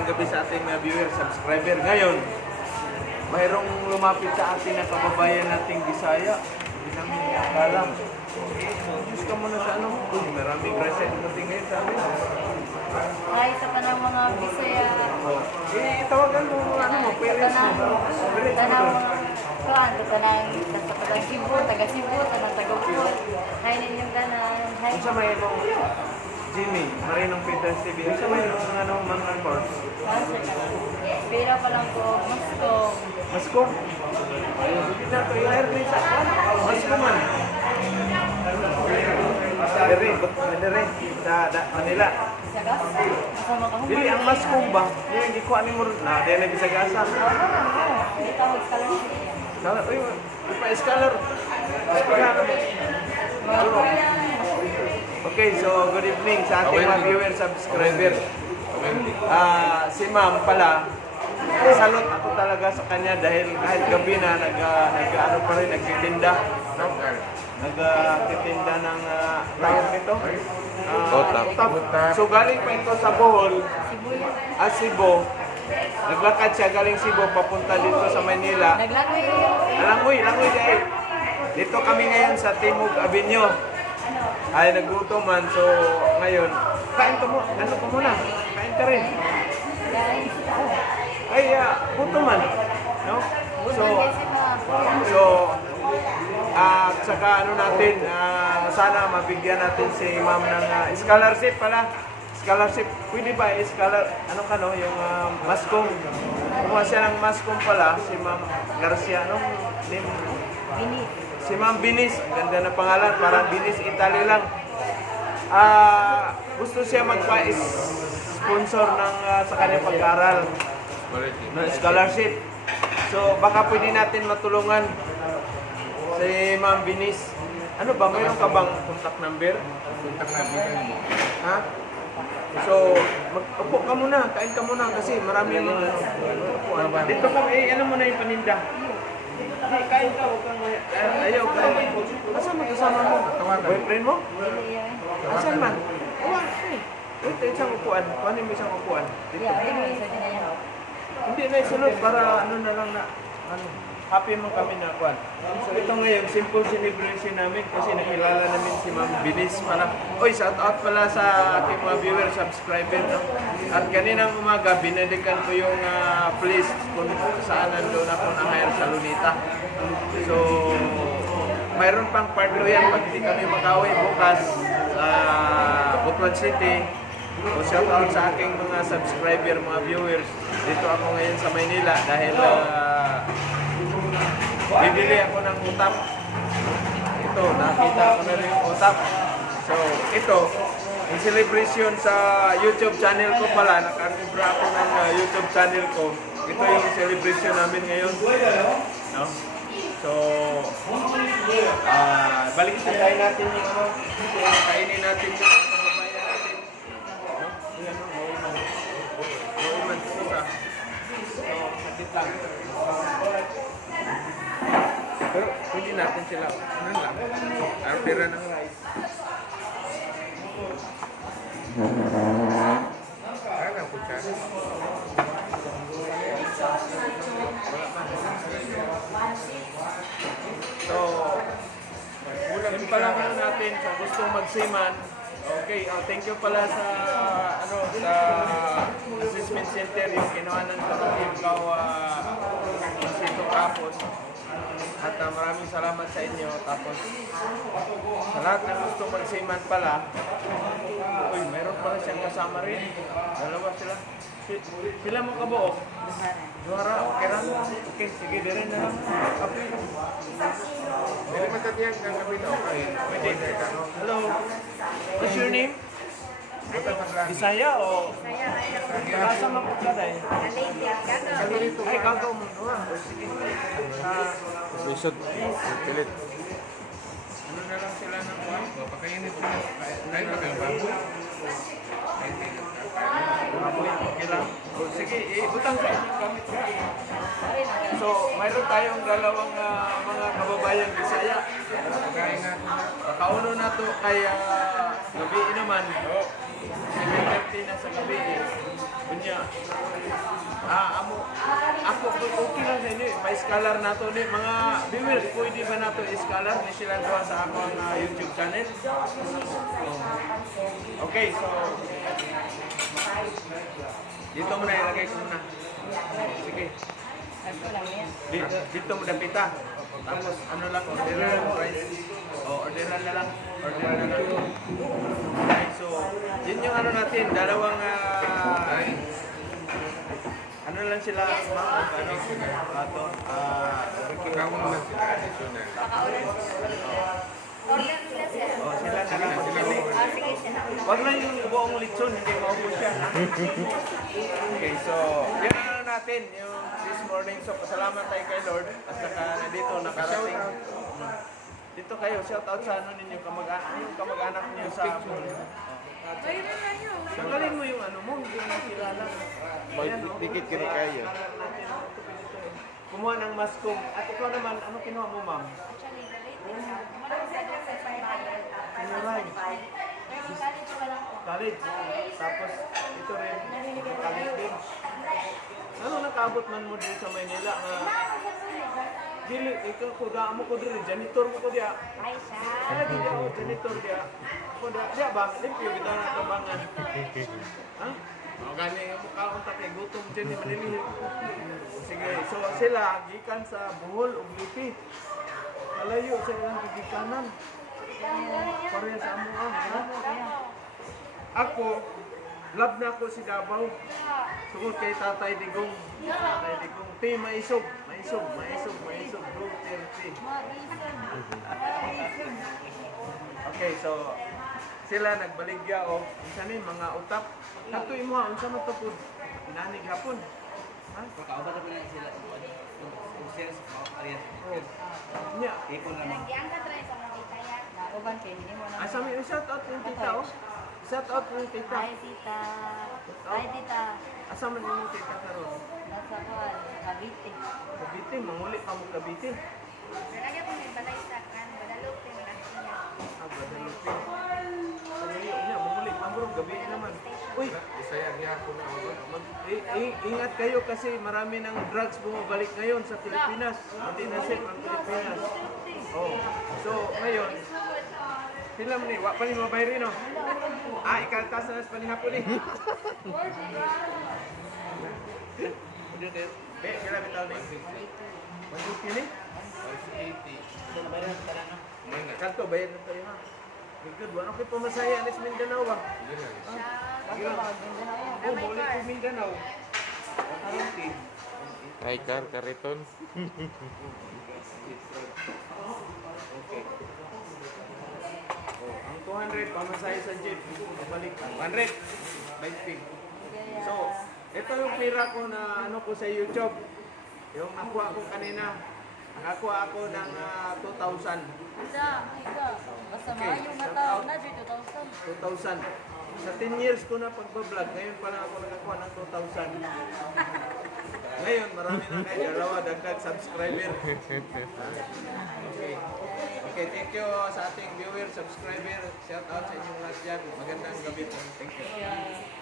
magandang gabi sa ating mga viewer, subscriber. Ngayon, mayroong lumapit sa atin na kababayan nating Bisaya. Hindi namin akala. Diyos ka muna sa ano. Uy, maraming grasa yung dumating ngayon sa amin. Ay, isa pa ng mga Bisaya. Tawagan mo mga ano mo, parents mo. Tanang mga kuan, tanang nasa Patang Cebu, taga Cebu, tanang taga Upod. Hay ninyong ganan. Hay. Sa may mo, Jimmy, Marinong Peters TV. Sa may ano, mga course. Pira pa lang ko, Moscow. Masko? Ayun, hindi na ito. I-hire rin sa Masko man. Dere, sa Manila. Sagas? Masama ka Dili, ang Masko ba? Yung hindi ko ano mo na, dahil nabisagasa. Hindi tawag scholarship. Scholar, uy, pa-scholar. Scholar. Mga Korean. Okay, so good evening sa ating mga viewer, subscriber. Si ma'am pala, salot ako talaga sa kanya dahil kahit gabi na ano pa rin, nagtitinda. No? Nagtitinda ng tawag nito. So galing pa ito sa Bohol, Cebu. Naglakad siya galing Cebu papunta dito sa Manila. Naglangoy. Langoy dahil. Dito kami ngayon sa Timog Avenue. Ay nagutom man, so ngayon, kain ka mo, ano ka muna? Kain ka rin. Ay, gutom man. No? Saka ano natin, sana mabigyan natin si ma'am ng scholarship pala. Scholarship, pwede ba scholar, ano ka no, yung mascom. Kumuha siya ng mascom pala, si ma'am Garcia, no? Si Ma'am Binis, ganda na pangalan, parang Binis Italy lang. Gusto siya magpa-sponsor ng sa kanyang pag-aaral ng scholarship. So baka pwede natin matulungan si Ma'am Binis. Ano ba, mayroon ka bang contact number? Contact number mo. Ha? So, upo ka muna, kain ka muna kasi marami yung mga dito ka, ano mo na yung paninda? Hindi, kain ka, huwag kang ayaw ka. Asan mo kasama mo? Boyfriend mo? Asan man? Ito, isang upuan. Kuhanin mo isang upuan. Dito. Hindi na isunod para ano na lang na happy mo kami na kuhan. So ito ngayon, simple celebration namin kasi nakilala namin si Ma'am Binis pala. Oy, shout out pala sa ating mga viewer, subscriber. No? At kaninang umaga, binalikan ko yung place kung saan nandun ako na-hire sa Lunita. So, mayroon pang part 2 yan pag hindi kami makauwi bukas sa Butuan City. So, shout out sa aking mga subscriber, mga viewers. Dito ako ngayon sa Maynila dahil bibili ako ng utap. Ito, nakita ko na rin yung utap. So, ito, in celebration sa YouTube channel ko pala, nakakubra ako ng YouTube channel ko. Ito yung celebration namin ngayon. No? So, balikin tayo natin yung ano, kainin natin yung kababayan natin. No? Yan o, Hoyman Susa. So, sakit lang. Pero pwede natin sila, ano lang, pera ng rice. Kaya lang, kutsara. So, yun pala ano natin sa gustong magsiman. Okay, thank you pala sa sa assessment center yung kinuhanan ko ng ikaw Sito Kapos. At maraming salamat sa inyo. Tapos sa lahat ng gustong magsiman pala, uy, meron pala siyang kasama rin. Dalawa sila. Sila mo kabuo? Duhara, okay lang. Okay, sige, dire na lang. Okay. Dire matatiyak ng kami na okay. Pwede. Hello. What's your name? Bisaya o? Kasa mapagka dahil? Ay, gagaw mo. Sige. Isod. Pilit. Ano na lang sila ng buwan? Pakainin ko na. Kain na kayo baboy? Okay lang. Sige, ibutang sa inyong gamit. So, mayroon tayong dalawang mga kababayan Bisaya. Pakauno na to kay gabi naman. 7:30 na sa gabi. Unya. Ako okay lang sa inyo. May scholar na to ni mga viewers. Pwede ba na to scholar ni sila doon sa akong YouTube channel? Okay, so dito mo na ilagay ko muna. Sige. Ako lang yan. Dito mo dapita. Tapos ano lang, orderan mo rice. O, orderan na lang. Orderan na lang. Okay, so yun yung ano natin, dalawang ano lang sila, ano, ato, Ikaw mo na sila additional. Paka-order. Order nila sir. oh, sila na lang pagpili. Sige, sila. Wag lang yung buong lechon, hindi maubos yan. Ha? Okay, so yun ang ano natin, yung this morning. So pasalamat tayo kay Lord at saka nandito nakarating. Dito kayo, shout out sa ano ninyo, yung kamag-anak niyo sa Mayroon na yun. Tanggalin mo yung ano mo, hindi mo kilala. Ayan, oh. Dikit ka na kayo. Kalat natin, oh. Ito, pinito, eh. Kumuha ng maskong. At ikaw naman, ano kinuha mo, ma'am? Actually, walang sa dyan sa Spider. Sinuray. Pero college wala ko. College. Tapos, ito rin. College din. Ano nakaabot man mo din sa Maynila nga? Dili, ikaw ko, daan mo ko din. Janitor mo ko diya. Ay, siya. Ano di diya, oh, janitor diya. Ko diya ba? Limpyo, bitaw na kabangan. Ha? O, ganyan yung mukha kong takay. Gutom dyan ni Manilihip. Sige, so sila, gikan sa Bohol o Lipi. Malayo sa ilang gigikanan. Pareha sa amo ha? Ako, love na ako si Davao. Sugod kay Tatay Digong. Tatay Digong. Ti, maisog. Maisog. Bro, 30. Okay, so sila nagbaligya o isa ni mga utak. Kato imo ha, unsa man to pud? Inanig hapon. Ha? Kakaubat na pinag sila. Kung sila sa Korean. Oh. Nya. Ipon na. Nag-iangkat rin sa mga titaya. Nauban kayo, hindi mo na. Asa mi shout out yung tita oh. Shout out yung tita. Hi, tita. Hi, tita. Asa man yung tita karon? Nasa kuwan, Cavite. Kabiti, manguli pa mo kabiti. Nalagyan ko yung balay sa kan, badalok din na siya. Ah, Guadalupe. Ay, ina, manguli pa mo gabi naman. Uy, Isaya niya ako na ako. ingat kayo kasi marami ng drugs bumabalik ngayon sa Pilipinas. Hindi na safe ang Pilipinas. Oh. So, ngayon, sila mo ni, wa pa ni mabayri no? Ah, ikaltas na sa panihapon ni. Be, kailan bitaw ni? 150 ni? 80. Kanto, bayad na tayo ha. Good, wala ko pumasaya alis Mindanao ba? Hindi na. Oh, balik ko Mindanao. Karonti. Ay, kariton. Okay. Oh, ang 200 pamasahe sa jeep. Balik. 100. By speed. So, ito yung pira ko na ano ko sa YouTube. Yung nakuha ko kanina. Nakakuha ako ng 2,000. Basta Okay, yung shout mata out. na, 2,000. 2,000. Sa 10 years ko na pagbablog, ngayon pa lang ako nakakuha ng 2,000. Ngayon, marami na kayo. Dalawa, dagdag subscriber. Okay. Okay, thank you sa ating viewer, subscriber. Shout out sa inyong lahat dyan. Magandang gabi po. Thank you.